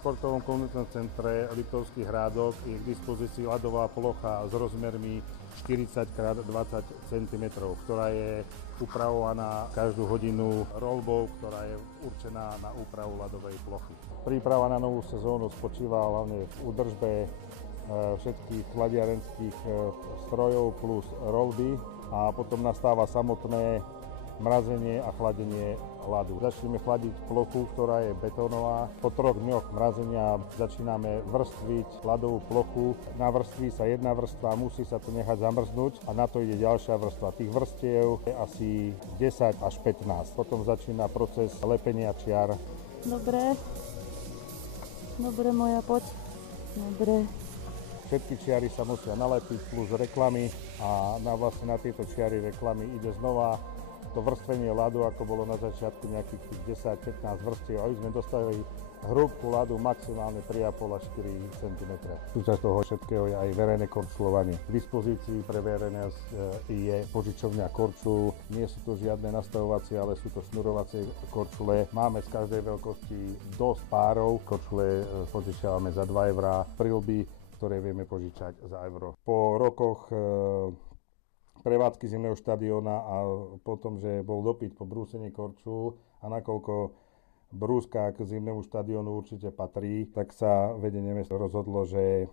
športovom komunitnom centre Liptovský Hrádok je k dispozícii ľadová plocha s rozmermi 40x20 cm, ktorá je upravovaná každú hodinu roľbou, ktorá je určená na úpravu ľadovej plochy. Príprava na novú sezónu spočíva hlavne v údržbe všetkých chladiarenských strojov plus roľby a potom nastáva samotné mrazenie a chladenie ľadu. Začneme chladiť plochu, ktorá je betónová. Po 3 dňoch mrazenia začíname vrstviť ľadovú plochu. Navrství sa jedna vrstva, musí sa to nechať zamrznúť a na to ide ďalšia vrstva. Tých vrstiev je asi 10 až 15. Potom začína proces lepenia čiar. Dobre moja, poď. Dobre. Všetky čiary sa musia nalepiť plus reklamy a na tieto čiary reklamy ide znova to vrstvenie ľadu, ako bolo na začiatku nejakých 10-15 vrstiev, aby sme dostali hrúbku ľadu maximálne 3,5 až 4 cm. Súčasť toho všetkého je aj verejné korčulovanie. V dispozícii pre verejnosť je požičovňa korčul. Nie sú to žiadne nastavovacie, ale sú to šnurovacie korčule. Máme z každej veľkosti dosť párov. Korčule požičiavame za 2 eurá. Prilby, ktoré vieme požičať za euro. Po rokoch prevádzky zimného štadióna a potom, že bol dopyt po brúsení korčul a nakoľko brúska k zimnému štadiónu určite patrí, tak sa vedenie mesta rozhodlo, že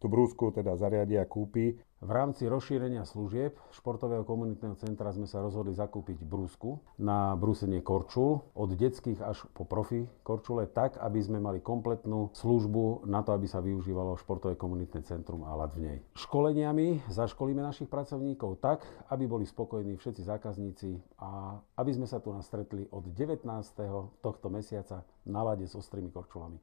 tú brúsku teda zariadia a kúpi. V rámci rozšírenia služieb športového komunitného centra sme sa rozhodli zakúpiť brúsku na brúsenie korčul od detských až po profi korčule tak, aby sme mali kompletnú službu na to, aby sa využívalo športové komunitné centrum a ľad v nej. Školeniami zaškolíme našich pracovníkov tak, aby boli spokojní všetci zákazníci a aby sme sa tu nastretli od 19. tohto mesiaca na ľade s ostrými korčulami.